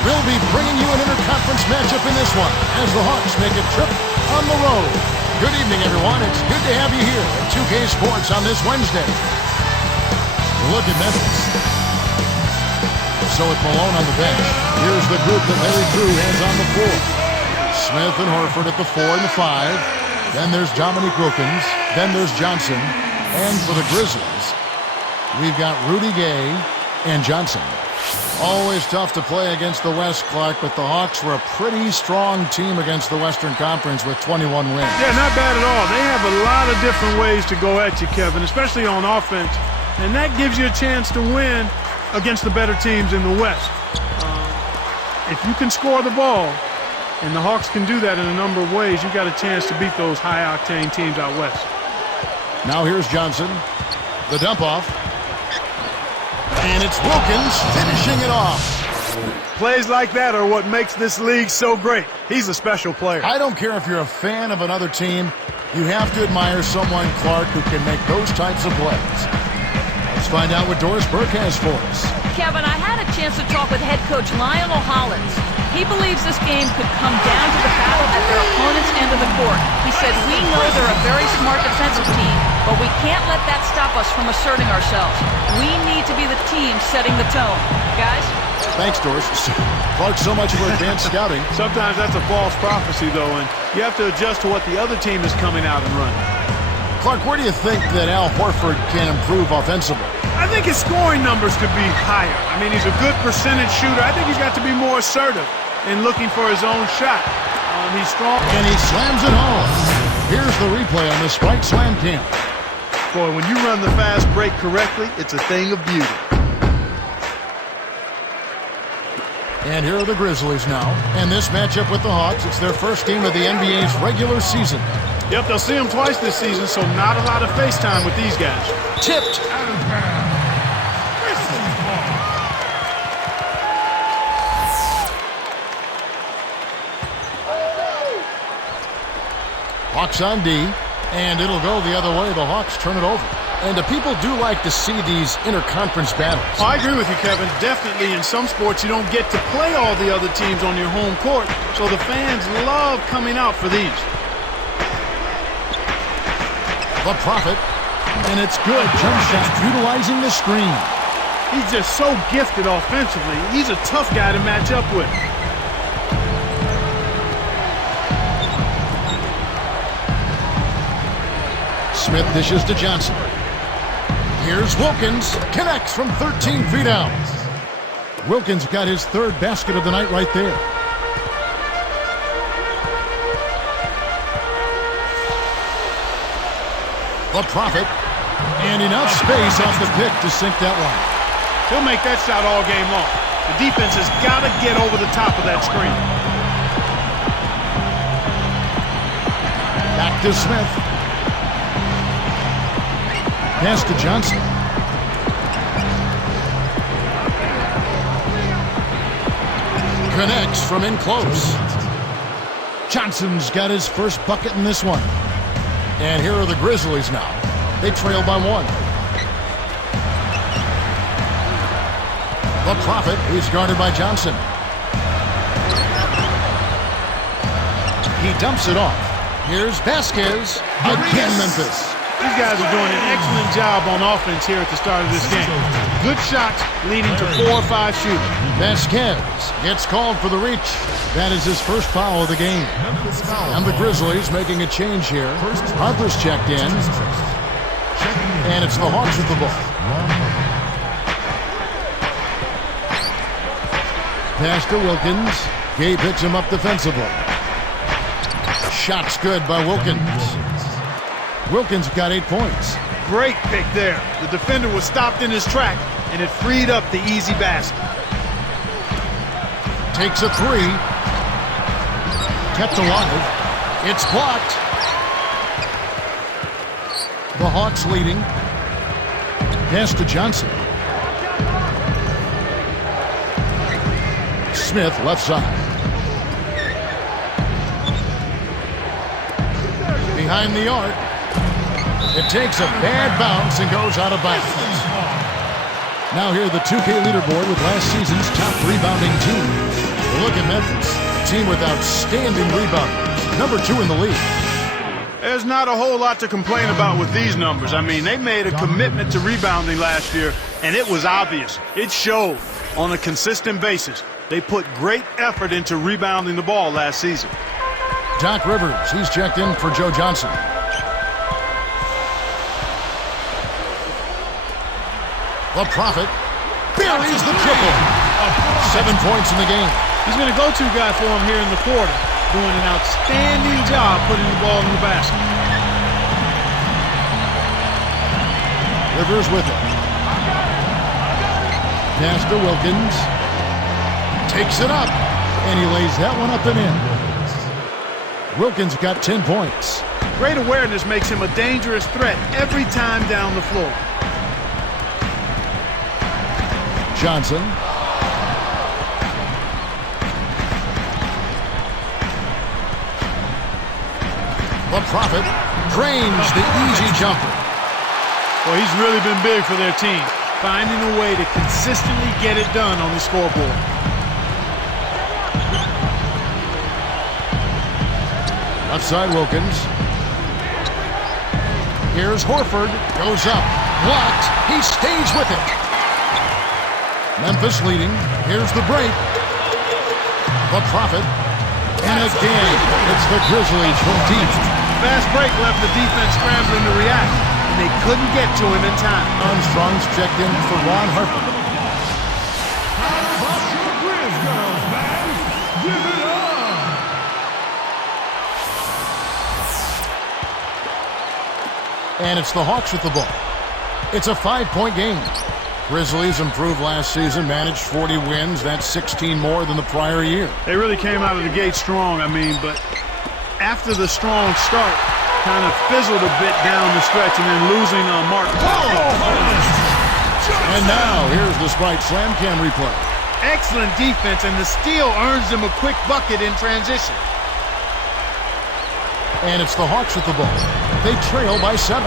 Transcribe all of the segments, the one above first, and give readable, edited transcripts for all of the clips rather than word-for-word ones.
We'll be bringing you an interconference matchup in this one as the Hawks make a trip on the road. Good evening, everyone. It's good to have you here at 2K Sports on this Wednesday. Look at Memphis. So with Malone on the bench, here's the group that Larry Drew has on the floor. Smith and Horford at the 4 and the 5. Then there's Dominique Wilkins. Then there's Johnson. And for the Grizzlies, we've got Rudy Gay and Johnson. Always tough to play against the West, Clark, but the Hawks were a pretty strong team against the Western Conference with 21 wins. Yeah, not bad at all. They have a lot of different ways to go at you, Kevin, especially on offense. And that gives you a chance to win against the better teams in the West. If you can score the ball, and the Hawks can do that in a number of ways, you've got a chance to beat those high-octane teams out West. Now here's Johnson. The dump off. And it's Wilkins finishing it off. Plays like that are what makes this league so great. He's a special player. I don't care if you're a fan of another team. You have to admire someone, Clark, who can make those types of plays. Let's find out what Doris Burke has for us. Kevin, I had a chance to talk with head coach Lionel Hollins. He believes this game could come down to the battle at their opponent's end of the court. He said, we know they're a very smart defensive team, but we can't let that stop us from asserting ourselves. We need to be the team setting the tone. Guys? Thanks, Doris. Clark, so much for advanced scouting. Sometimes that's a false prophecy, though, and you have to adjust to what the other team is coming out and running. Clark, where do you think that Al Horford can improve offensively? I think his scoring numbers could be higher. I mean, he's a good percentage shooter. I think he's got to be more assertive in looking for his own shot. He's strong. And he slams it home. Here's the replay on the Spike Slam Cam. Boy, when you run the fast break correctly, it's a thing of beauty. And here are the Grizzlies now. And this matchup with the Hawks, it's their first game of the NBA's regular season. Yep, they'll see them twice this season, so not a lot of face time with these guys. Tipped. Hawks on D, and it'll go the other way. The Hawks turn it over. And the people do like to see these interconference battles. Oh, I agree with you, Kevin. Definitely in some sports you don't get to play all the other teams on your home court, so the fans love coming out for these. The Prophet, and it's good. Jump shot utilizing the screen. He's just so gifted offensively. He's a tough guy to match up with. Smith dishes to Johnson. Here's Wilkins. Connects from 13 feet out. Wilkins got his third basket of the night right there. The Prophet. And enough space off the pick to sink that one. He'll make that shot all game long. The defense has got to get over the top of that screen. Back to Smith. Pass to Johnson. Connects from in close. Johnson's got his first bucket in this one. And here are the Grizzlies now. They trail by 1. The Prophet is guarded by Johnson. He dumps it off. Here's Vasquez. Again, Memphis. These guys are doing an excellent job on offense here at the start of this game. Good shots leading to 4 or 5 shooting. Vasquez gets called for the reach. That is his first foul of the game. And the Grizzlies making a change here. Harper's checked in. And it's the Hawks with the ball. Pass to Wilkins. Gay picks him up defensively. Shot's good by Wilkins. Wilkins got 8 points. Great pick there. The defender was stopped in his track, and it freed up the easy basket. Takes a 3. Kept alive. It's blocked. The Hawks leading. Pass to Johnson. Smith left side. Behind the arc. It takes a bad bounce and goes out of bounds. Now here the 2K leaderboard with last season's top rebounding team. look at Memphis, a team with outstanding rebounders, number 2 in the league. There's not a whole lot to complain about with these numbers. I mean, they made a commitment to rebounding last year, and it was obvious. It showed on a consistent basis. They put great effort into rebounding the ball last season. Doc Rivers, he's checked in for Joe Johnson. The Prophet buries the triple. 7 points in the game. He's been a go-to guy for him here in the quarter, doing an outstanding job putting the ball in the basket. Rivers with it. Pass to Wilkins. Takes it up, and he lays that one up and in. Wilkins got 10 points. Great awareness makes him a dangerous threat every time down the floor. Johnson. The Prophet drains the easy jumper. Well, he's really been big for their team, finding a way to consistently get it done on the scoreboard. Left side Wilkins. Here's Horford. Goes up. Blocked. He stays with it. Memphis leading. Here's the break. The Prophet. And again, it's the Grizzlies from deep. Fast break left the defense scrambling to react, and they couldn't get to him in time. Armstrong's checked in for Ron Harper. And it's the Hawks with the ball. It's a 5-point game. Grizzlies improved last season, managed 40 wins. That's 16 more than the prior year. They really came out of the gate strong, but after the strong start, kind of fizzled a bit down the stretch and then losing Mark. And now, here's the Sprite Slam Cam replay. Excellent defense, and the steal earns them a quick bucket in transition. And it's the Hawks with the ball. They trail by 7.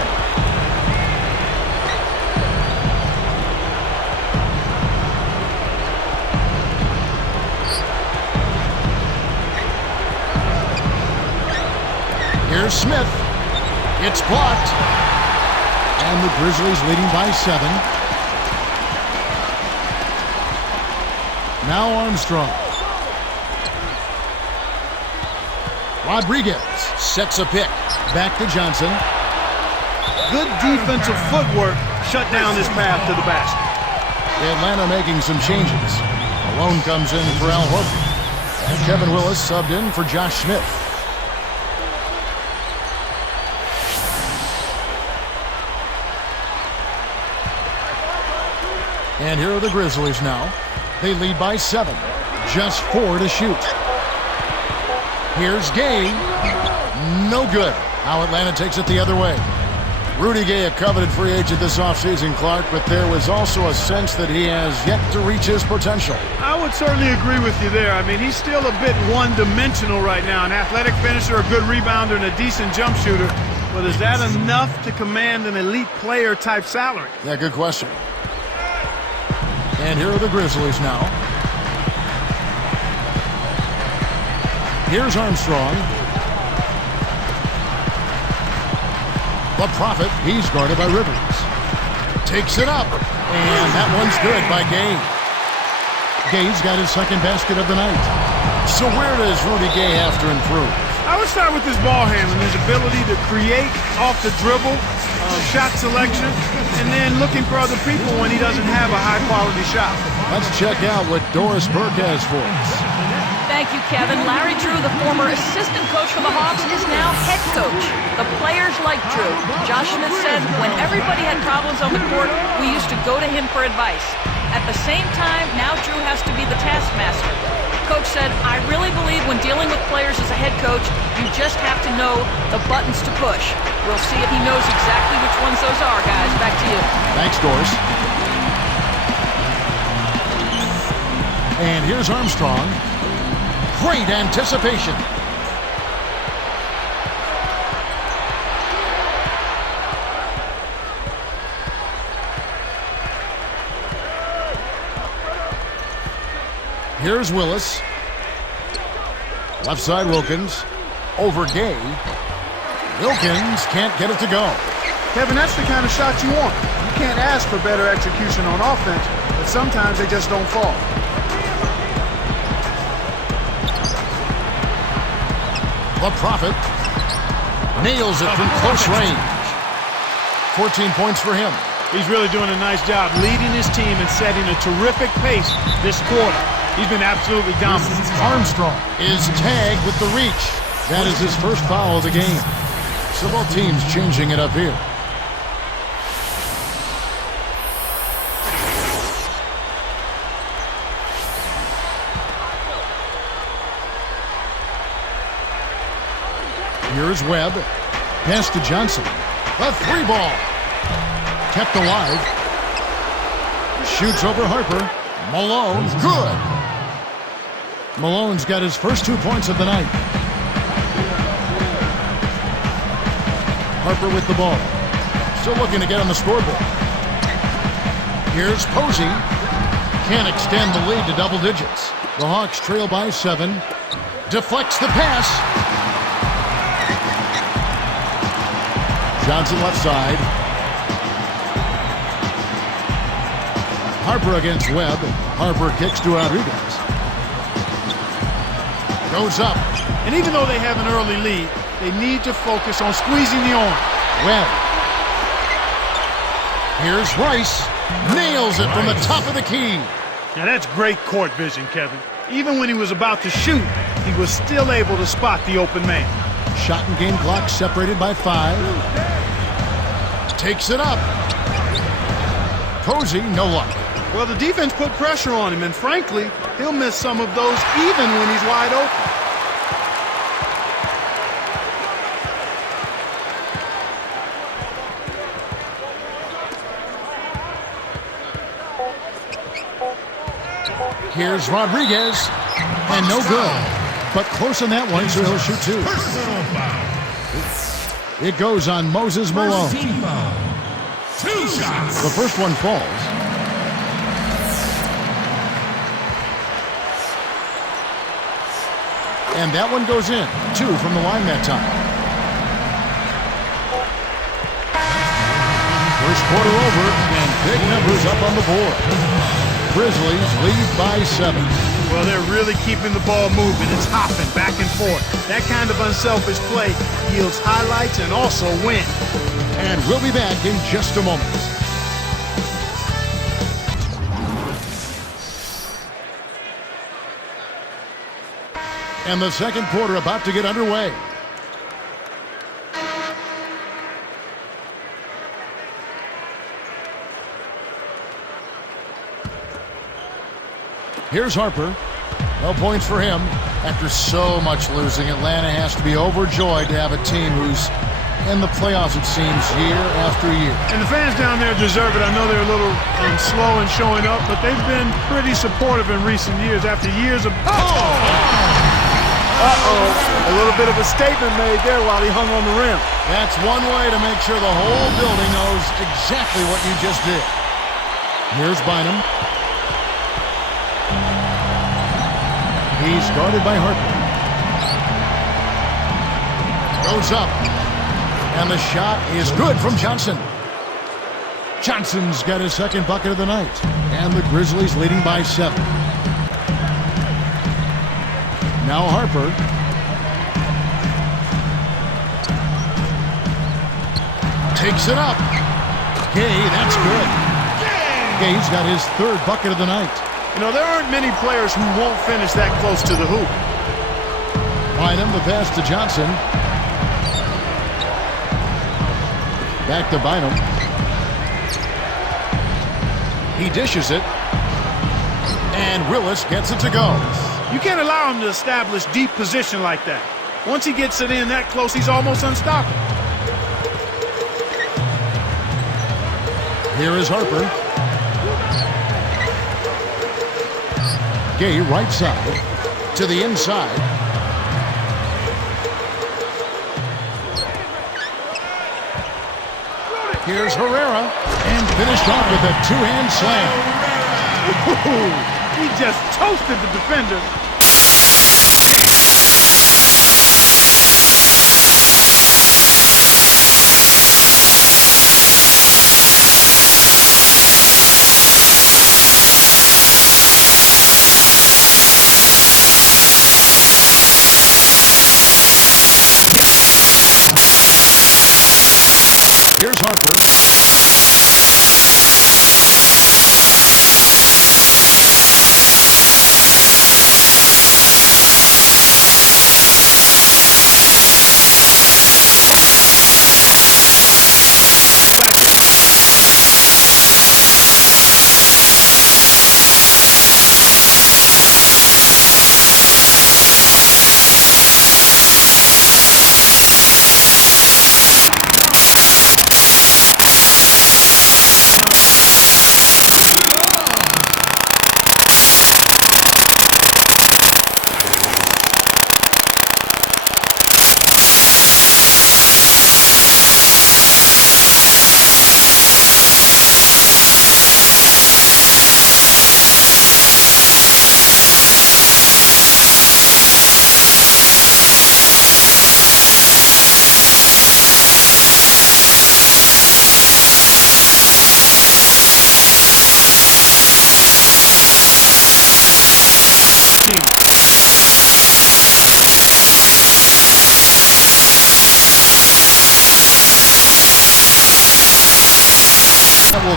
Here's Smith. It's blocked. And the Grizzlies leading by 7. Now Armstrong. Rodriguez sets a pick. Back to Johnson. Good defensive footwork shut down his path to the basket. Atlanta making some changes. Malone comes in for Al Horford. And Kevin Willis subbed in for Josh Smith. And here are the Grizzlies now. They lead by 7. Just 4 to shoot. Here's Gay. No good. Now Atlanta takes it the other way. Rudy Gay, a coveted free agent this offseason, Clark, but there was also a sense that he has yet to reach his potential. I would certainly agree with you there. He's still a bit one-dimensional right now. An athletic finisher, a good rebounder, and a decent jump shooter. But is that enough to command an elite player-type salary? Yeah, good question. And here are the Grizzlies now. Here's Armstrong. The Prophet, he's guarded by Rivers. Takes it up, and that one's good by Gay. Gay's got his second basket of the night. So where does Rudy Gay have to improve? I would start with his ball handling, his ability to create off the dribble, shot selection, and then looking for other people when he doesn't have a high-quality shot. Let's check out what Doris Burke has for us. Thank you, Kevin. Larry Drew, the former assistant coach for the Hawks, is now head coach. The players like Drew. Josh Smith said, when everybody had problems on the court, we used to go to him for advice. At the same time, now Drew has to be the taskmaster. Coach said, I really believe when dealing with players as a head coach, you just have to know the buttons to push. We'll see if he knows exactly which ones those are, guys. Back to you. Thanks, Doris. And here's Armstrong. Great anticipation. Here's Willis. Left side Wilkins. Over Gay. Wilkins can't get it to go. Kevin, that's the kind of shot you want. You can't ask for better execution on offense, but sometimes they just don't fall. The Prophet nails it from close range. 14 points for him. He's really doing a nice job leading his team and setting a terrific pace this quarter. He's been absolutely dominant. Armstrong is tagged with the reach. That is his first foul of the game. So both teams changing it up here. Here's Webb. Pass to Johnson. A three ball. Kept alive. Shoots over Harper. Malone. Good. Malone's got his first 2 points of the night. Harper with the ball. Still looking to get on the scoreboard. Here's Posey. Can't extend the lead to double digits. The Hawks trail by 7. Deflects the pass. Johnson left side. Harper against Webb. Harper kicks to Rodriguez. Goes up. And even though they have an early lead, they need to focus on squeezing the arm. Webb. Here's Rice. Nails it from the top of the key. Now that's great court vision, Kevin. Even when he was about to shoot, he was still able to spot the open man. Shot and game clock separated by 5. Takes it up. Posey, no luck. Well, the defense put pressure on him, and frankly, he'll miss some of those even when he's wide open. Here's Rodriguez, and no good. But close on that one, so he'll shoot 2. It goes on Moses Malone. 2 shots. The first one falls. And that one goes in. 2 from the line that time. First quarter over, and big numbers up on the board. Grizzlies lead by 7. Well, they're really keeping the ball moving. It's hopping back and forth. That kind of unselfish play yields highlights and also wins. And we'll be back in just a moment. And the second quarter about to get underway. Here's Harper. No points for him. After so much losing, Atlanta has to be overjoyed to have a team who's in the playoffs, it seems, year after year. And the fans down there deserve it. I know they're a little slow in showing up, but they've been pretty supportive in recent years after years of... A little bit of a statement made there while he hung on the rim. That's one way to make sure the whole building knows exactly what you just did. Here's Bynum. He's guarded by Harper. Goes up. And the shot is good from Johnson. Johnson's got his second bucket of the night. And the Grizzlies leading by 7. Now Harper. Takes it up. Gay, that's good. Gay's got his third bucket of the night. You know, there aren't many players who won't finish that close to the hoop. Bynum, the pass to Johnson. Back to Bynum. He dishes it. And Willis gets it to go. You can't allow him to establish deep position like that. Once he gets it in that close, he's almost unstoppable. Here is Harper. Gay right side to the inside. Here's Herrera, and finished off with a two-hand slam. He just toasted the defender.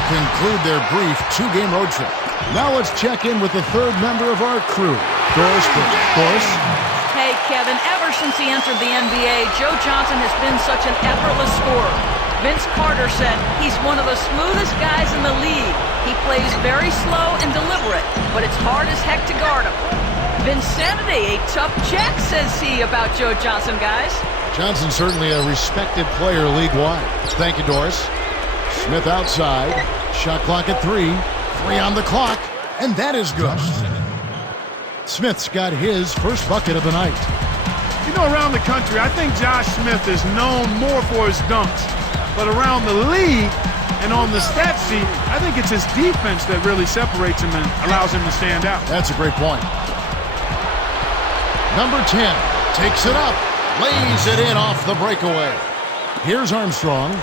conclude their brief two-game road trip. Now let's check in with the third member of our crew, Doris Burke. Doris? Hey, Kevin, ever since he entered the NBA, Joe Johnson has been such an effortless scorer. Vince Carter said he's one of the smoothest guys in the league. He plays very slow and deliberate, but it's hard as heck to guard him. Vincenity, a tough check, says he about Joe Johnson, guys. Johnson's certainly a respected player league-wide. Thank you, Doris. Smith outside. Shot clock at 3. 3 on the clock, and that is good. Smith's got his first bucket of the night. You know, around the country, I think Josh Smith is known more for his dunks. But around the league and on the stat sheet, I think it's his defense that really separates him and allows him to stand out. That's a great point. Number 10 takes it up, lays it in off the breakaway. Here's Armstrong.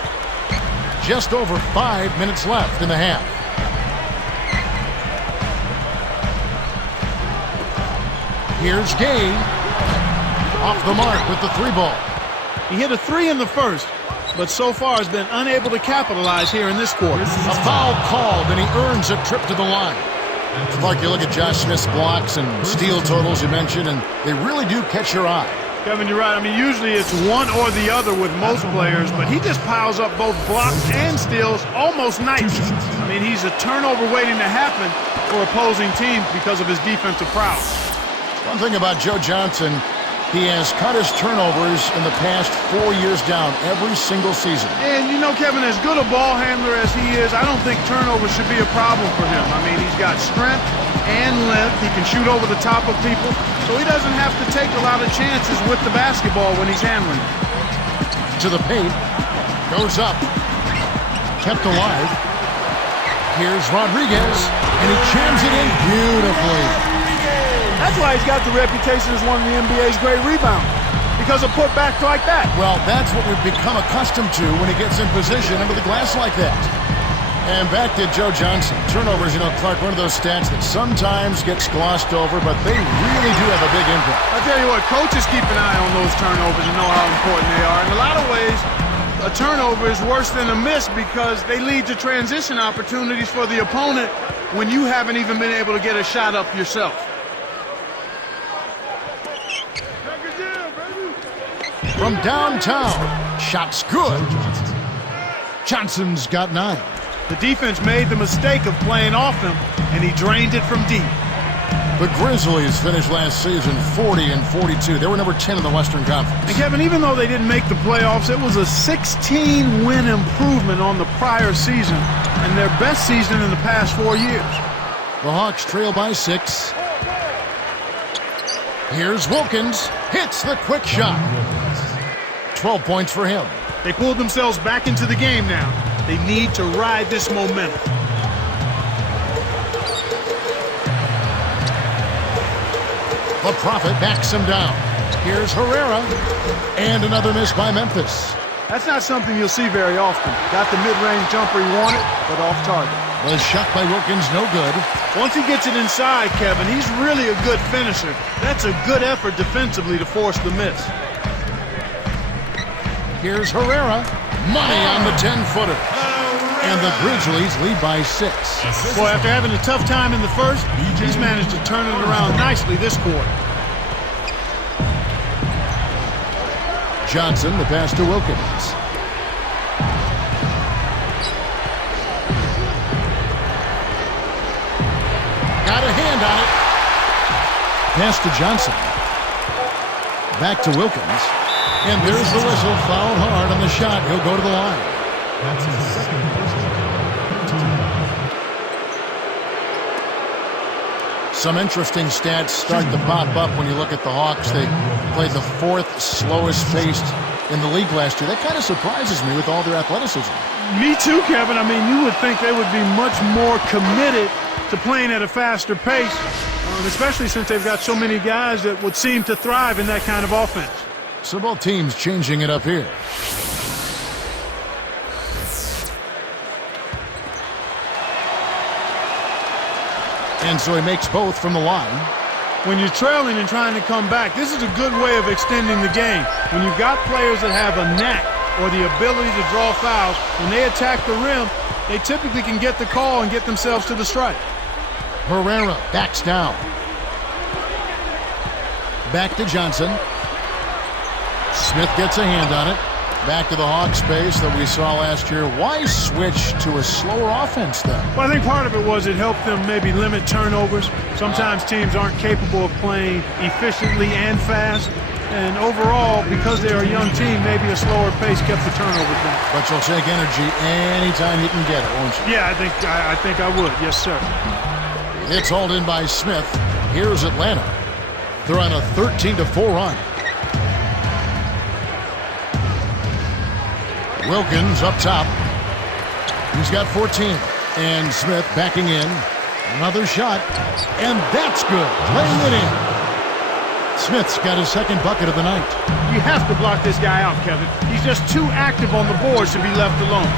Just over 5 minutes left in the half. Here's Gay. Off the mark with the 3-ball. He hit a 3 in the first, but so far has been unable to capitalize here in this quarter. A foul called, and he earns a trip to the line. Mark, you look at Josh Smith's blocks and steal totals you mentioned, and they really do catch your eye. Kevin, you're right. I mean, usually it's one or the other with most players, but he just piles up both blocks and steals almost nightly. I mean, he's a turnover waiting to happen for opposing teams because of his defensive prowess. One thing about Joe Johnson, he has cut his turnovers in the past 4 years down every single season. And, you know, Kevin, as good a ball handler as he is, I don't think turnovers should be a problem for him. I mean, he's got strength and length. He can shoot over the top of people, so he doesn't have to take a lot of chances with the basketball when he's handling it. To the paint. Goes up. Kept alive. Here's Rodriguez, and he jams it in beautifully. That's why he's got the reputation as one of the NBA's great rebounders, because of putbacks like that. Well, that's what we've become accustomed to when he gets in position under the glass like that. And back to Joe Johnson. Turnovers, you know, Clark, one of those stats that sometimes gets glossed over, but they really do have a big impact. I'll tell you what, coaches keep an eye on those turnovers and know how important they are. In a lot of ways, a turnover is worse than a miss because they lead to transition opportunities for the opponent when you haven't even been able to get a shot up yourself. From downtown, shot's good. Johnson's got 9. The defense made the mistake of playing off him, and he drained it from deep. The Grizzlies finished last season 40-42. They were number 10 in the Western Conference. And Kevin, even though they didn't make the playoffs, it was a 16-win improvement on the prior season and their best season in the past 4 years. The Hawks trail by 6. Here's Wilkins. Hits the quick shot. 12 points for him. They pulled themselves back into the game now. They need to ride this momentum. The Prophet backs him down. Here's Herrera. And another miss by Memphis. That's not something you'll see very often. Got the mid-range jumper he wanted, but off target. The shot by Wilkins, no good. Once he gets it inside, Kevin, he's really a good finisher. That's a good effort defensively to force the miss. Here's Herrera. Money on the 10-footer. And the Grizzlies lead by 6. Boy, after having a tough time in the first, he's managed to turn it around nicely this quarter. Johnson, the pass to Wilkins. Got a hand on it. Pass to Johnson. Back to Wilkins. And there's the whistle. Fouled hard on the shot. He'll go to the line. That's his second personal. Some interesting stats start to pop up when you look at the Hawks. They played the 4th slowest pace in the league last year. That kind of surprises me with all their athleticism. Me too, Kevin. I mean, you would think they would be much more committed to playing at a faster pace, especially since they've got so many guys that would seem to thrive in that kind of offense. So both teams changing it up here. And so he makes both from the line. When you're trailing and trying to come back, this is a good way of extending the game. When you've got players that have a knack or the ability to draw fouls, when they attack the rim, they typically can get the call and get themselves to the strike. Herrera backs down. Back to Johnson. Smith gets a hand on it. Back to the Hawks space that we saw last year. Why switch to a slower offense then? Well, I think part of it was it helped them maybe limit turnovers. Sometimes teams aren't capable of playing efficiently and fast. And overall, because they're a young team, maybe a slower pace kept the turnovers down. But you'll take energy anytime you can get it, won't you? Yeah, I think I would. Yes, sir. It's hauled in by Smith. Here's Atlanta. They're on a 13-4 run. Wilkins up top. He's got 14. And Smith backing in. Another shot. And that's good. Laying it in. Smith's got his second bucket of the night. You have to block this guy out, Kevin. He's just too active on the boards to be left alone.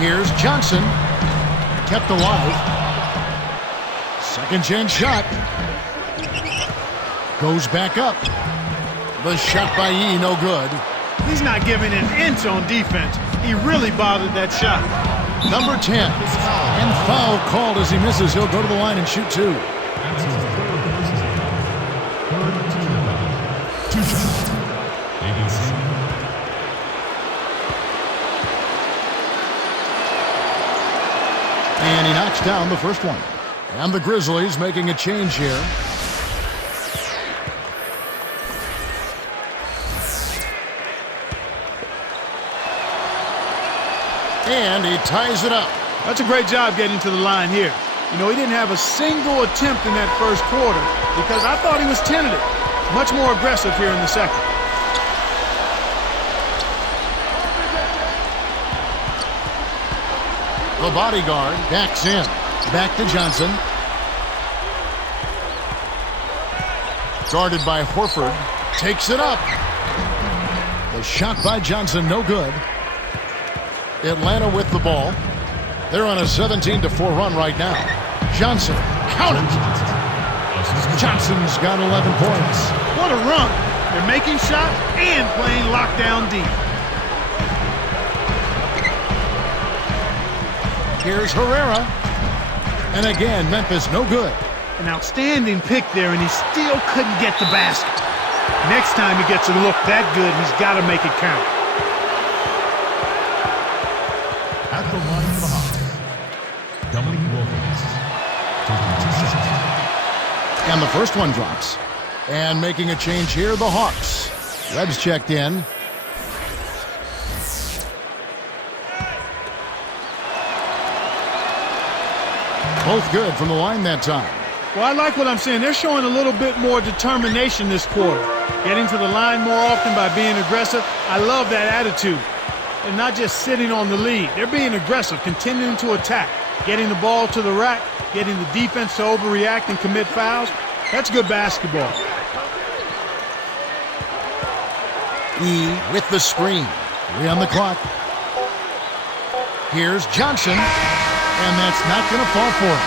Here's Johnson. Kept alive. Second chance shot. Goes back up. The shot by Yee, no good. He's not giving an inch on defense. He really bothered that shot. Number 10. And foul called as he misses. He'll go to the line and shoot two. That's his third personal. Third team foul. 2 shots. ABC. And he knocks down the first one. And the Grizzlies making a change here. And he ties it up. That's a great job getting to the line here. You know, he didn't have a single attempt in that first quarter because I thought he was tentative. Much more aggressive here in the second. The bodyguard backs in. Back to Johnson. Guarded by Horford. Takes it up. The shot by Johnson, no good. Atlanta with the ball. They're on a 17-4 run right now. Johnson, count it! Johnson's got 11 points. What a run! They're making shots and playing lockdown deep. Here's Herrera. And again, Memphis no good. An outstanding pick there, and he still couldn't get the basket. Next time he gets a look that good, he's got to make it count. At the line for the Hawks, Wilkins, taking 2 shots. And the first one drops. And making a change here, the Hawks. Webb's checked in. Both good from the line that time. Well, I like what I'm seeing. They're showing a little bit more determination this quarter. Getting to the line more often by being aggressive. I love that attitude. And not just sitting on the lead. They're being aggressive, continuing to attack. Getting the ball to the rack, getting the defense to overreact and commit fouls. That's good basketball. E with the screen. 3 on the clock. Here's Johnson. And that's not going to fall for him.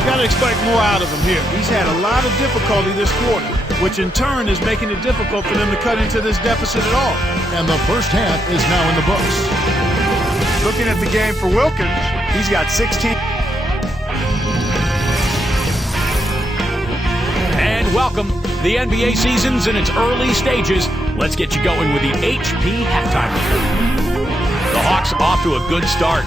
You got to expect more out of him here. He's had a lot of difficulty this quarter, which in turn is making it difficult for them to cut into this deficit at all. And the first half is now in the books. Looking at the game for Wilkins, he's got 16. And welcome. The NBA season's in its early stages. Let's get you going with the HP halftime report. The Hawks off to a good start.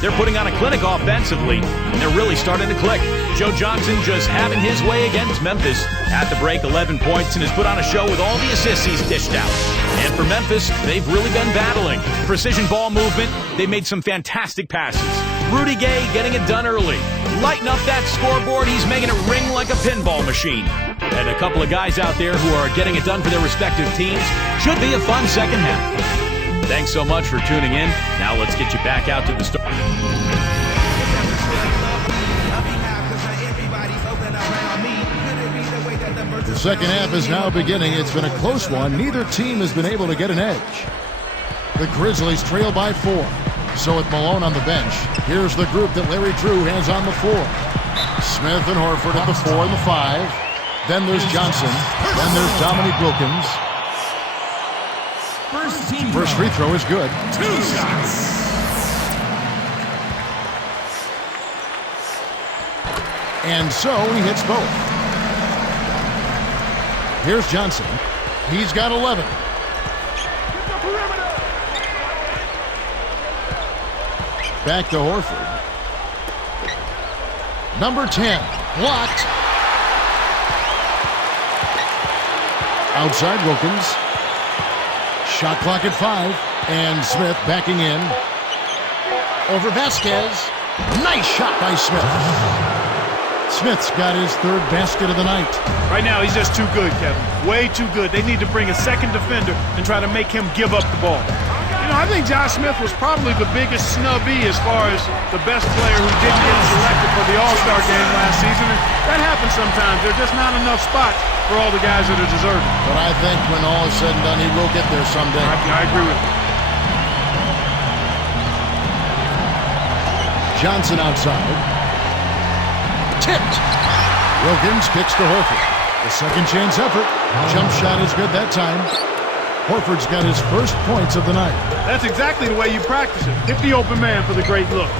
They're putting on a clinic offensively, and they're really starting to click. Joe Johnson just having his way against Memphis. At the break, 11 points, and has put on a show with all the assists he's dished out. And for Memphis, they've really been battling. Precision ball movement, they made some fantastic passes. Rudy Gay getting it done early. Lighten up that scoreboard, he's making it ring like a pinball machine. And a couple of guys out there who are getting it done for their respective teams. Should be a fun second half. Thanks so much for tuning in. Now let's get you back out to the store. The second half is now beginning. It's been a close one. Neither team has been able to get an edge. The Grizzlies trail by 4. So with Malone on the bench, here's the group that Larry Drew has on the floor. Smith and Horford at the 4 and the 5. Then there's Johnson. Then there's Dominique Wilkins. First free throw is good. 2 shots. And so he hits both. Here's Johnson. He's got 11. Back to Horford. Number 10. Blocked. Outside Wilkins. Shot clock at 5. And Smith backing in. Over Vasquez. Nice shot by Smith. Smith's got his third basket of the night. Right now, he's just too good, Kevin. Way too good. They need to bring a second defender and try to make him give up the ball. You know, I think Josh Smith was probably the biggest snubby as far as the best player who didn't get selected for the All-Star game last season. And that happens sometimes. There's just not enough spots for all the guys that are deserving. But I think when all is said and done, he will get there someday. I agree with you. Johnson outside. Tipped. Wilkins kicks to Horford. The second chance effort. Jump shot is good that time. Horford's got his first points of the night. That's exactly the way you practice it. Hit the open man for the great look.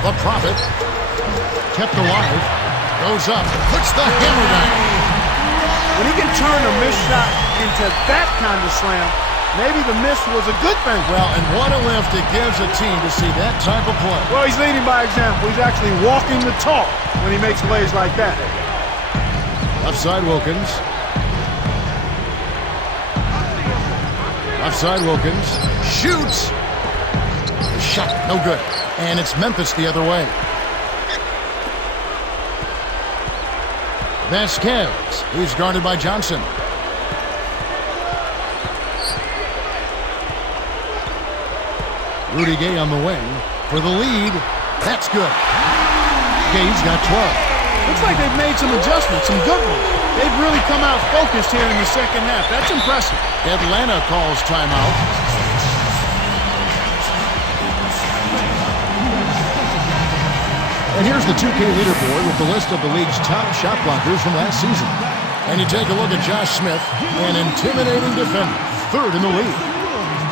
The Prophet. Kept alive. Goes up. Puts the hammer down. When he can turn a missed shot into that kind of slam, maybe the miss was a good thing. Well, and what a lift it gives a team to see that type of play. Well, he's leading by example. He's actually walking the talk when he makes plays like that. Left side Wilkins. Left side Wilkins. Shoots. The shot, no good. And it's Memphis the other way. Vasquez. He's guarded by Johnson. Rudy Gay on the wing for the lead. That's good. Gay's got 12. Looks like they've made some adjustments, some good ones. They've really come out focused here in the second half. That's impressive. Atlanta calls timeout. And here's the 2K leaderboard with the list of the league's top shot blockers from last season. And you take a look at Josh Smith, an intimidating defender, third in the league.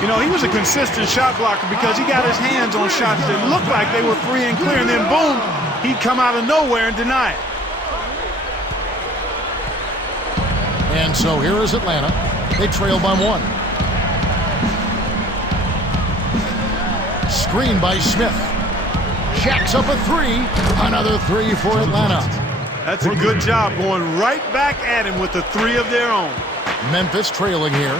You know, he was a consistent shot blocker because he got his hands on shots that looked like they were free and clear, and then boom, he'd come out of nowhere and deny it. And so here is Atlanta. They trail by 1. Screen by Smith. Jacks up a 3. Another 3 for Atlanta. That's a good job going right back at him with a 3 of their own. Memphis trailing here.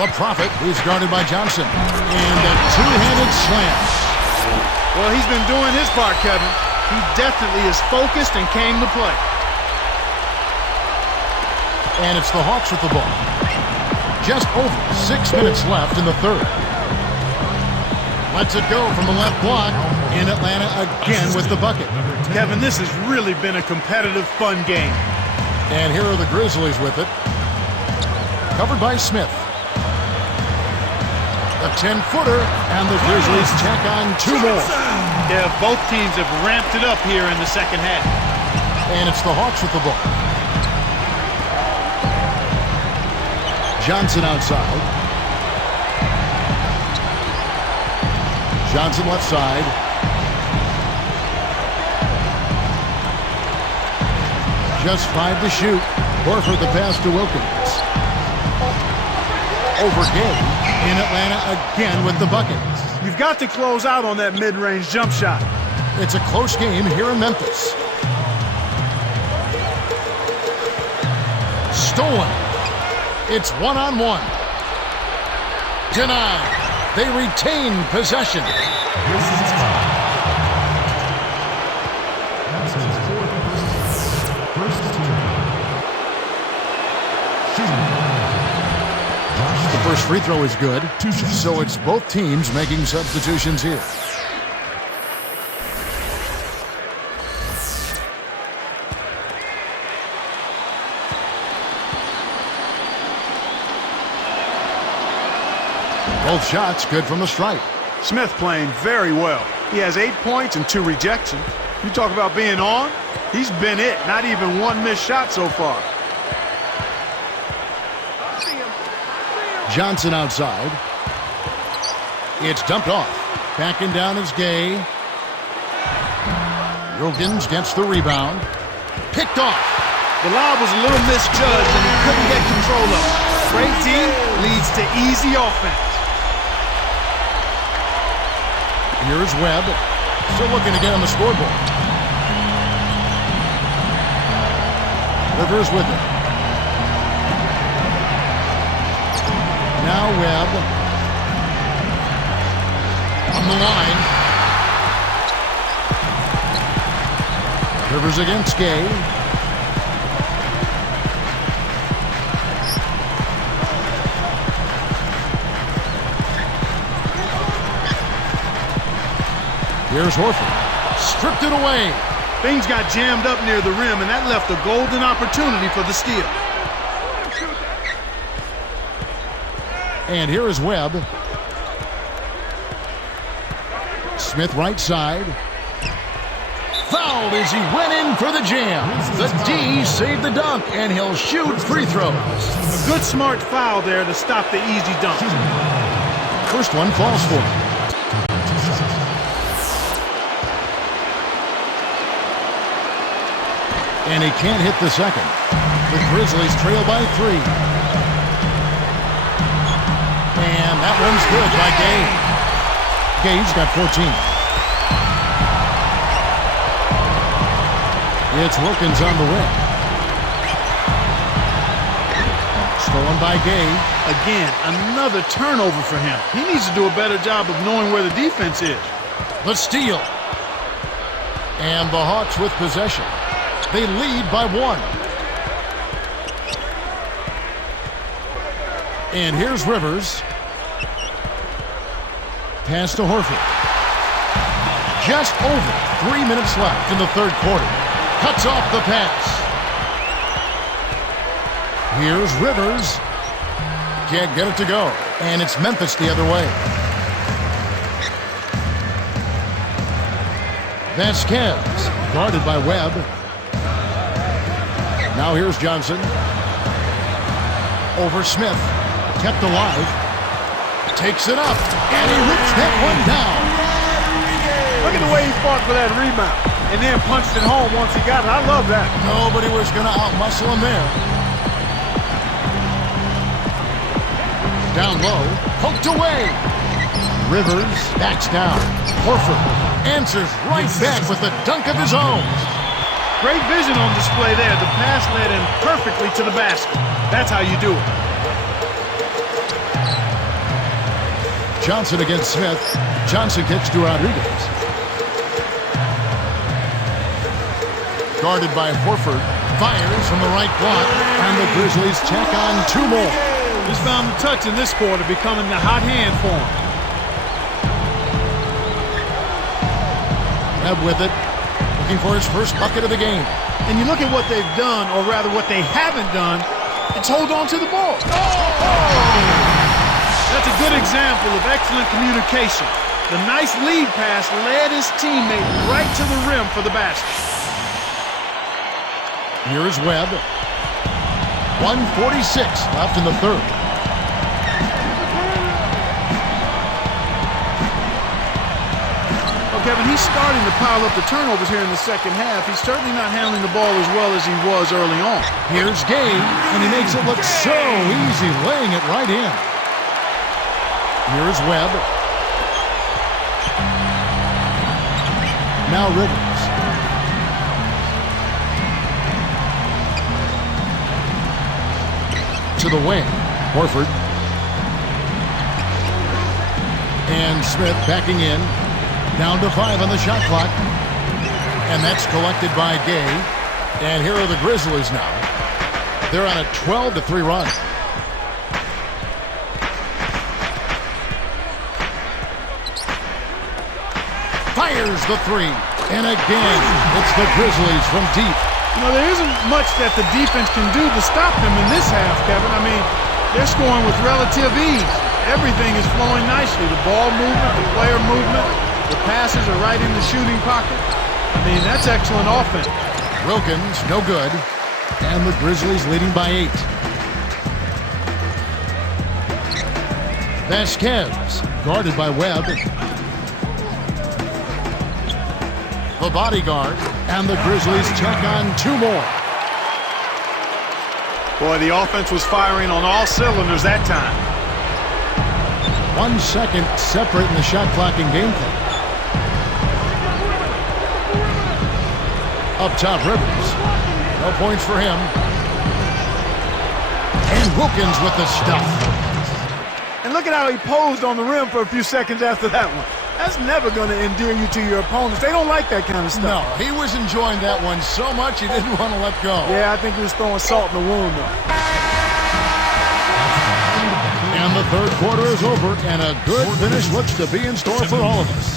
The Prophet is guarded by Johnson. And a two-handed slam. Well, he's been doing his part, Kevin. He definitely is focused and came to play. And it's the Hawks with the ball. Just over 6 minutes left in the third. Lets it go from the left block. In Atlanta again with the bucket. Kevin, this has really been a competitive, fun game. And here are the Grizzlies with it. Covered by Smith. A 10-footer, and the Grizzlies tack on 2 more. Yeah, both teams have ramped it up here in the second half. And it's the Hawks with the ball. Johnson outside. Johnson left side. Just 5 to shoot. Horford the pass to Wilkins. Over Gay. In Atlanta again with the bucket. You've got to close out on that mid-range jump shot. It's a close game here in Memphis. Stolen. It's 1-on-1. Denied. They retain possession. The first free throw is good, so it's both teams making substitutions here. Both shots good from the stripe. Smith playing very well. He has 8 points and 2 rejections. You talk about being on, he's been it. Not even 1 missed shot so far. Johnson outside. It's dumped off. Backing down is Gay. Wilkins gets the rebound. Picked off. The lob was a little misjudged, and he couldn't get control of it. Great D leads to easy offense. Here's Webb. Still looking to get on the scoreboard. Rivers with it. Now Webb. On the line. Rivers against Gay. Here's Horford. Stripped it away. Things got jammed up near the rim, and that left a golden opportunity for the steal. And here is Webb. Smith right side. Fouled as he went in for the jam. The D saved the dunk, and he'll shoot free throws. A good smart foul there to stop the easy dunk. First one falls for him. And he can't hit the second. The Grizzlies trail by 3. And that one's good by Gay. Gay's got 14. It's Wilkins on the wing. Stolen by Gay. Again, another turnover for him. He needs to do a better job of knowing where the defense is. The steal. And the Hawks with possession. They lead by 1. And here's Rivers. Pass to Horford. Just over 3 minutes left in the third quarter. Cuts off the pass. Here's Rivers. Can't get it to go. And it's Memphis the other way. Vasquez, guarded by Webb. Now here's Johnson. Over Smith. Kept alive. Takes it up. And he rips that one down. Look at the way he fought for that rebound. And then punched it home once he got it. I love that. Nobody was going to out-muscle him there. Down low. Poked away. Rivers backs down. Horford answers right back with a dunk of his own. Great vision on display there. The pass led him perfectly to the basket. That's how you do it. Johnson against Smith. Johnson kicks to Rodriguez. Guarded by Horford. Fires from the right block. And the Grizzlies tack on 2 more. Just found the touch in this quarter, becoming the hot hand for him. Webb with it. Looking for his first bucket of the game. And you look at what they've done, or rather what they haven't done, it's hold on to the ball. That's a good example of excellent communication. The nice lead pass led his teammate right to the rim for the basket. Here is Webb. 1:46 left in the third. Well, Kevin, he's starting to pile up the turnovers here in the second half. He's certainly not handling the ball as well as he was early on. Here's Gay, and he makes it look so easy, laying it right in. Here's Webb. Now Rivers. To the wing. Horford. And Smith backing in. Down to 5 on the shot clock. And that's collected by Gay. And here are the Grizzlies now. They're on a 12-3 run. Fires the 3. And again, it's the Grizzlies from deep. You know, there isn't much that the defense can do to stop them in this half, Kevin. I mean, they're scoring with relative ease. Everything is flowing nicely. The ball movement, the player movement, the passes are right in the shooting pocket. I mean, that's excellent offense. Wilkins, no good. And the Grizzlies leading by 8. Vasquez, guarded by Webb. The bodyguard, and the Grizzlies check on 2 more. Boy, the offense was firing on all cylinders that time. 1 second separating the shot clock and game clock. Up top, Rivers. No points for him. And Wilkins with the stuff. And look at how he posed on the rim for a few seconds after that one. That's never going to endear you to your opponents. They don't like that kind of stuff. No, he was enjoying that one so much he didn't want to let go. Yeah, I think he was throwing salt in the wound, though. And the third quarter is over, and a good finish looks to be in store for all of us.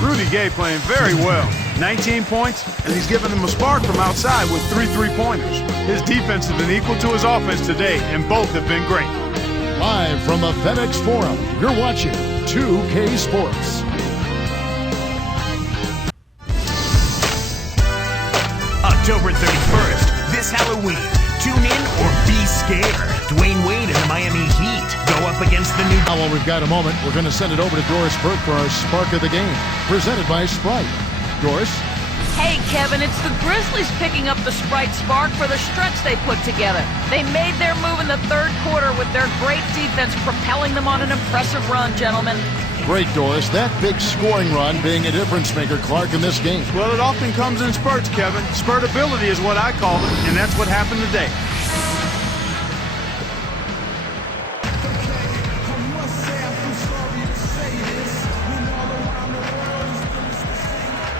Rudy Gay playing very well. 19 points, and he's given them a spark from outside with 3 3-pointers. His defense has been equal to his offense today, and both have been great. Live from the FedEx Forum, you're watching 2K Sports. October 31st, this Halloween. Tune in or be scared. Dwayne Wade and the Miami Heat go up against the new... Now, while we've got a moment, we're going to send it over to Doris Burke for our Spark of the Game, presented by Sprite. Doris? Hey, Kevin, it's the Grizzlies picking up the Sprite Spark for the stretch they put together. They made their move in the third quarter with their great defense propelling them on an impressive run, gentlemen. Great, Doris. That big scoring run being a difference maker, Clark, in this game. Well, it often comes in spurts, Kevin. Spurtability is what I call it, and that's what happened today.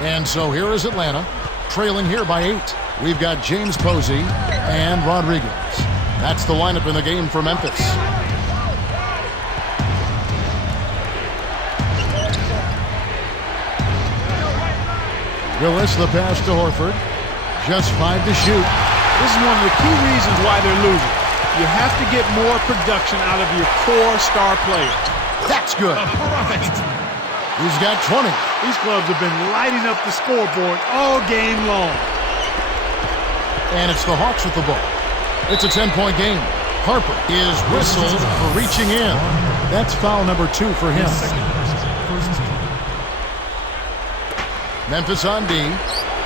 And so here is Atlanta, trailing here by 8. We've got James Posey and Rodriguez. That's the lineup in the game for Memphis. Willis, the pass to Horford. Just 5 to shoot. This is one of the key reasons why they're losing. You have to get more production out of your core star players. That's good. He's got 20. These clubs have been lighting up the scoreboard all game long. And it's the Hawks with the ball. It's a 10-point game. Harper is whistled for reaching in. That's foul number 2 for him. Memphis on D.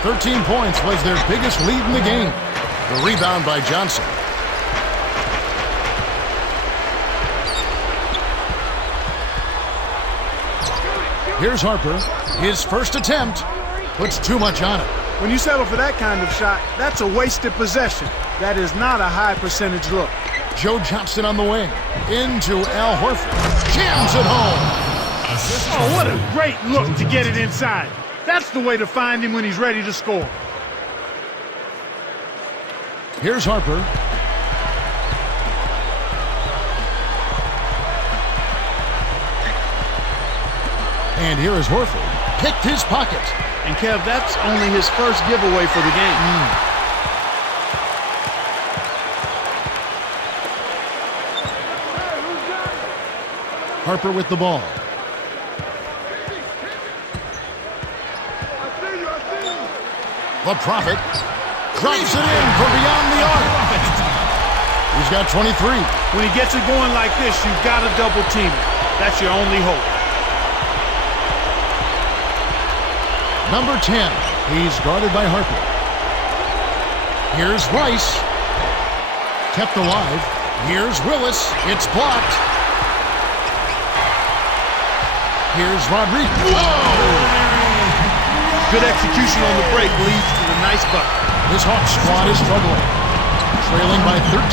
13 points was their biggest lead in the game. The rebound by Johnson. Here's Harper. His first attempt puts too much on it. When you settle for that kind of shot, that's a wasted possession. That is not a high percentage look. Joe Johnson on the wing. Into Al Horford. Jams it home. Oh, what a great look to get it inside. That's the way to find him when he's ready to score. Here's Harper. And here is Horford. Picked his pocket. And Kev, that's only his first giveaway for the game. Harper with the ball. The Prophet drops it in for beyond the arc. He's got 23. When he gets it going like this, you've got to double team it. That's your only hope. Number 10. He's guarded by Harper. Here's Rice. Kept alive. Here's Willis. It's blocked. Here's Rodriguez. Whoa! Good execution on the break leads to the nice bucket. This Hawks squad is struggling. Trailing by 13.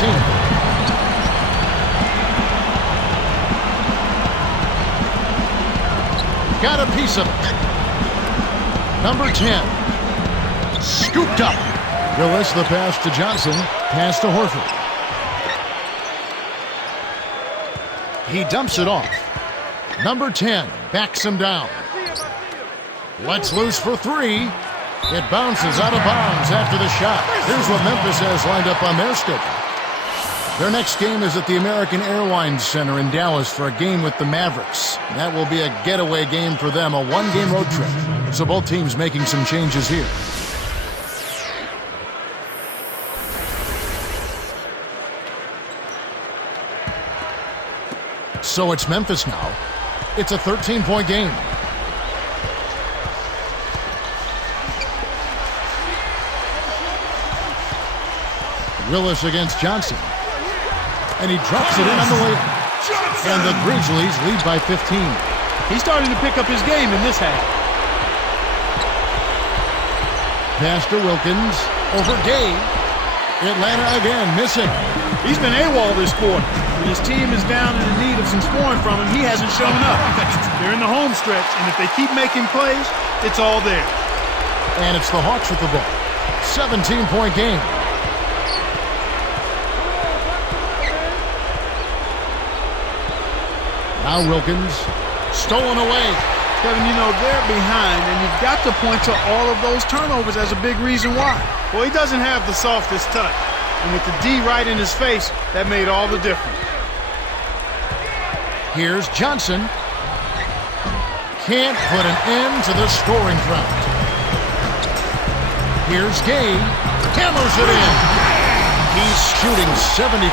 Got a piece of it. Number 10. Scooped up. Willis, the pass to Johnson. Pass to Horford. He dumps it off. Number 10 backs him down. Lets loose for 3. It bounces out of bounds after the shot. Here's what Memphis has lined up on their schedule. Their next game is at the American Airlines Center in Dallas for a game with the Mavericks. That will be a getaway game for them, a one-game road trip. So both teams making some changes here. So it's Memphis now. It's a 13-point game. Willis against Johnson. And he drops it in on the layup. And the Grizzlies lead by 15. He's starting to pick up his game in this half. Pass to Wilkins. Over Gay. Atlanta again missing. He's been AWOL this quarter. When his team is down and in need of some scoring from him, he hasn't shown up. They're in the home stretch, and if they keep making plays, it's all there. And it's the Hawks with the ball. 17-point game. Now Wilkins, stolen away. Kevin, you know, they're behind, and you've got to point to all of those turnovers as a big reason why. Well, he doesn't have the softest touch, and with the D right in his face, that made all the difference. Here's Johnson. Can't put an end to the scoring drought. Here's Gay. Hammers it in. He's shooting 75%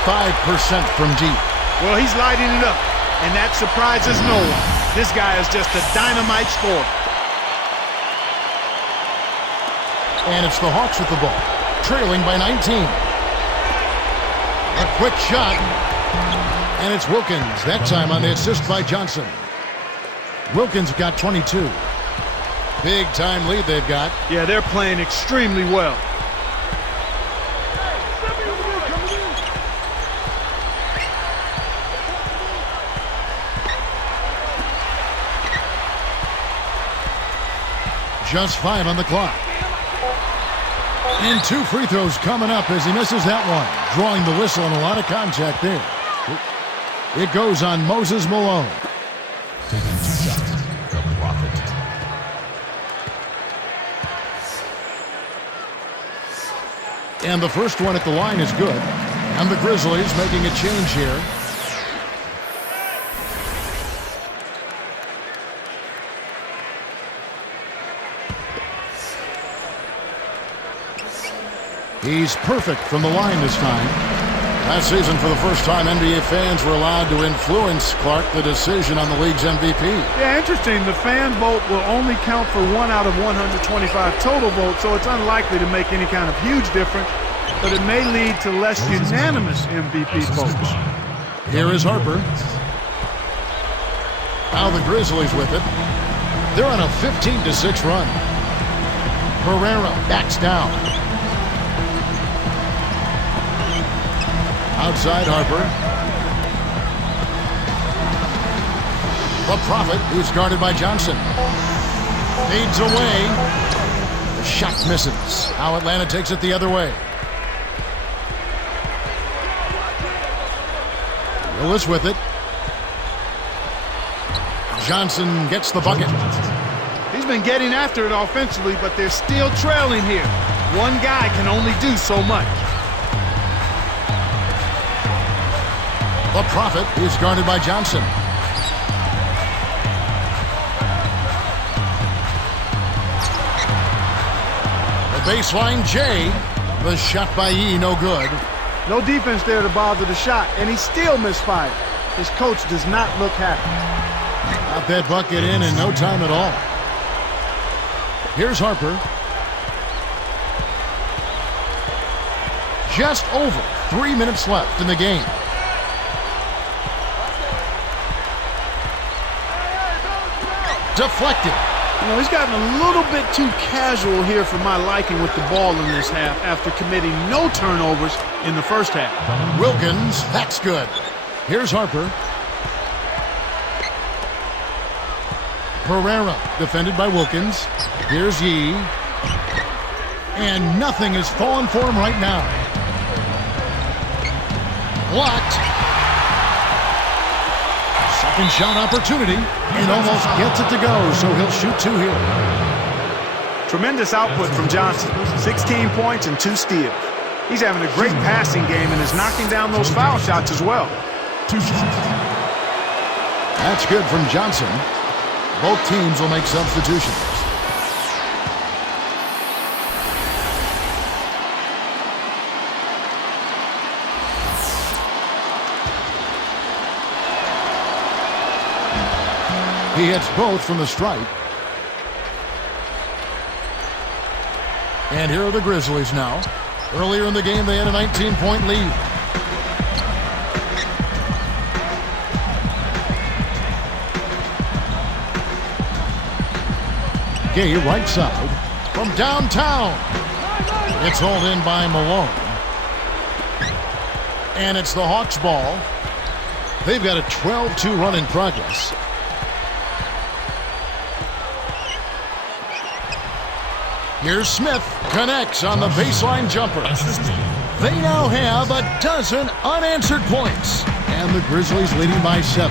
from deep. Well, he's lighting it up. And that surprises no one. This guy is just a dynamite scorer. And it's the Hawks with the ball, trailing by 19. A quick shot. And it's Wilkins, that time on the assist by Johnson. Wilkins got 22. Big time lead they've got. Yeah, they're playing extremely well. Just 5 on the clock. And 2 free throws coming up as he misses that one. Drawing the whistle and a lot of contact there. It goes on Moses Malone. Taking 2 shots, the Prophet. And the first one at the line is good. And the Grizzlies making a change here. He's perfect from the line this time. Last season, for the first time, NBA fans were allowed to influence, Clark, the decision on the league's MVP. Yeah, interesting. The fan vote will only count for 1 out of 125 total votes, so it's unlikely to make any kind of huge difference, but it may lead to less unanimous MVP votes. Here is Harper. Now the Grizzlies with it. They're on a 15-6 run. Herrera backs down. Outside Harper. The Prophet is guarded by Johnson. Fades away. The shot misses. Now Atlanta takes it the other way. Willis with it. Johnson gets the bucket. He's been getting after it offensively, but they're still trailing here. One guy can only do so much. The Prophet is guarded by Johnson. The baseline J. The shot by E, no good. No defense there to bother the shot, and he still misfired. His coach does not look happy. Got that bucket in no time at all. Here's Harper. Just over 3 minutes left in the game. Deflected. You know, he's gotten a little bit too casual here for my liking with the ball in this half after committing no turnovers in the first half. Wilkins, that's good. Here's Harper. Herrera, defended by Wilkins. Here's Yee. And nothing is falling for him right now. Blocked. Second shot opportunity. And almost gets it to go, so he'll shoot 2 here. Tremendous output from Johnson. 16 points and 2 steals. He's having a great passing game and is knocking down those foul shots as well. 2 shots. That's good from Johnson. Both teams will make substitutions. He hits both from the stripe. And here are the Grizzlies now. Earlier in the game, they had a 19-point lead. Gay right side from downtown. It's hauled in by Malone. And it's the Hawks' ball. They've got a 12-2 run in progress. Here's Smith. Connects on the baseline jumper. They now have a dozen unanswered points. And the Grizzlies leading by 7.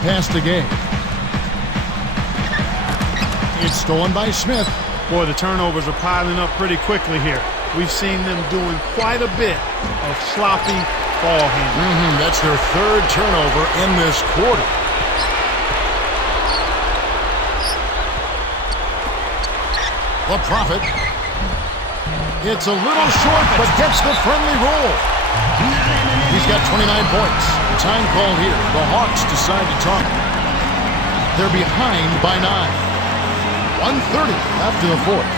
Pass to Gay. It's stolen by Smith. Boy, the turnovers are piling up pretty quickly here. We've seen them doing quite a bit of sloppy ball handling. That's their 3rd turnover in this quarter. The Prophet. It's a little short, but gets the friendly roll. He's got 29 points. Time called here. The Hawks decide to talk. They're behind by 9. 1:30 after the 4th.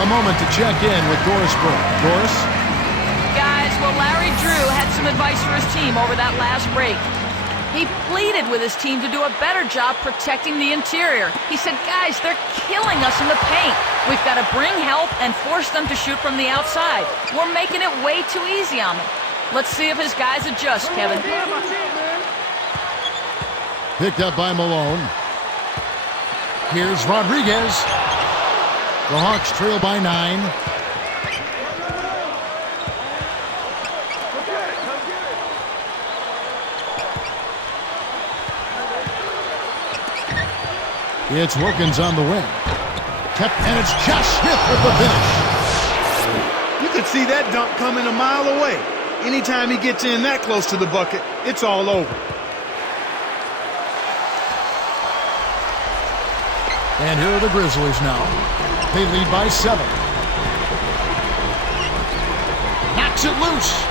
A moment to check in with Doris Burke. Doris? Guys, well, Larry Drew had some advice for his team over that last break. He pleaded with his team to do a better job protecting the interior. He said, guys, they're killing us in the paint. We've got to bring help and force them to shoot from the outside. We're making it way too easy on them. Let's see if his guys adjust, Kevin. Picked up by Malone. Here's Rodriguez. The Hawks trail by 9. It's Wilkins on the wing. And it's just Smith with the finish. You could see that dunk coming a mile away. Anytime he gets in that close to the bucket, it's all over. And here are the Grizzlies now. They lead by 7. Knocks it loose.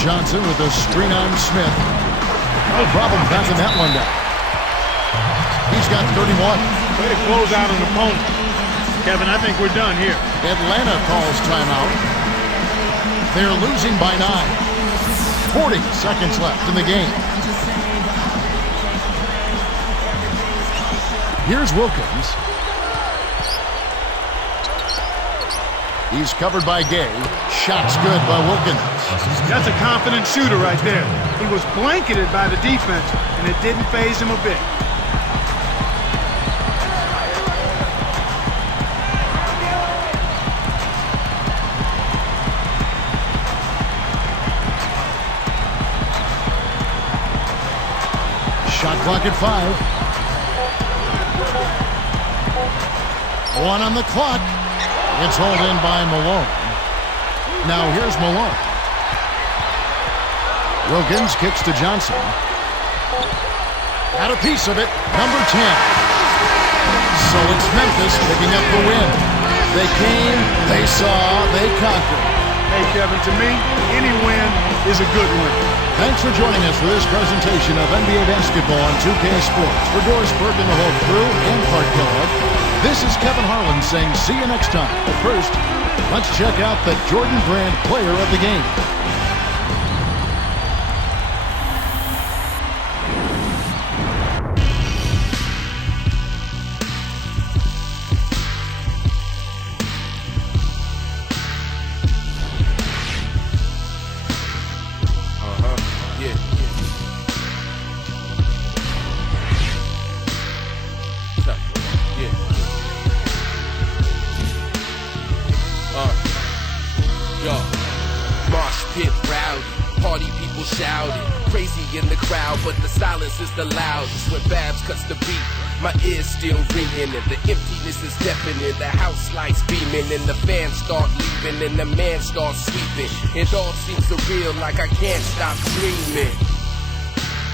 Johnson with a screen on Smith. No problem passing that one down. He's got 31. Way to close out an opponent. Kevin, I think we're done here. Atlanta calls timeout. They're losing by 9. 40 seconds left in the game. Here's Wilkins. He's covered by Gay. Shot's good by Wilkins. That's a confident shooter right there. He was blanketed by the defense, and it didn't faze him a bit. Shot clock at 5. 1 on the clock. It's hauled in by Malone. Now here's Malone. Wilkins kicks to Johnson. Got a piece of it. Number 10. So it's Memphis picking up the win. They came, they saw, they conquered. Hey, Kevin, to me, any win is a good win. Thanks for joining us for this presentation of NBA basketball on 2K Sports. For Doris Burke and the whole crew and Clark Kellogg, this is Kevin Harlan saying see you next time. But first, let's check out the Jordan Brand player of the game. Is the loudest when Babs cuts the beat. My ears still ringing and the emptiness is deafening. The house lights beaming and the fans start leaving and the man starts sweeping. It all seems surreal, like I can't stop dreaming.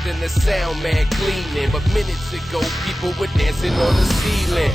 Then the sound man cleaning, but minutes ago people were dancing on the ceiling.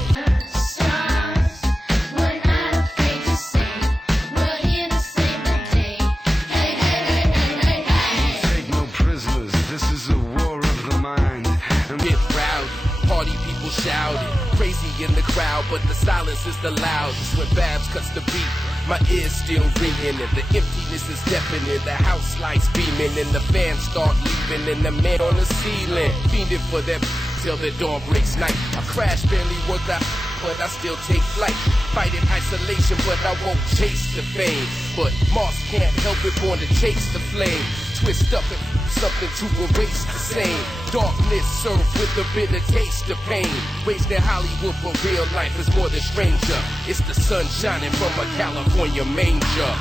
crowd, but the silence is the loudest when Babs cuts the beat. My ears still ringing and the emptiness is deafening. The house lights beaming and the fans start leaving and the man on the ceiling fiending for that till the dawn breaks night. I crash barely worth that, but I still take flight. Fight in isolation, but I won't chase the fame. But Moss can't help it, born to chase the flame. Twist up and something to erase the same. Darkness served with a bitter taste of pain. Raised in Hollywood, but real life is more than stranger. It's the sun shining from a California manger.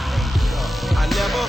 I never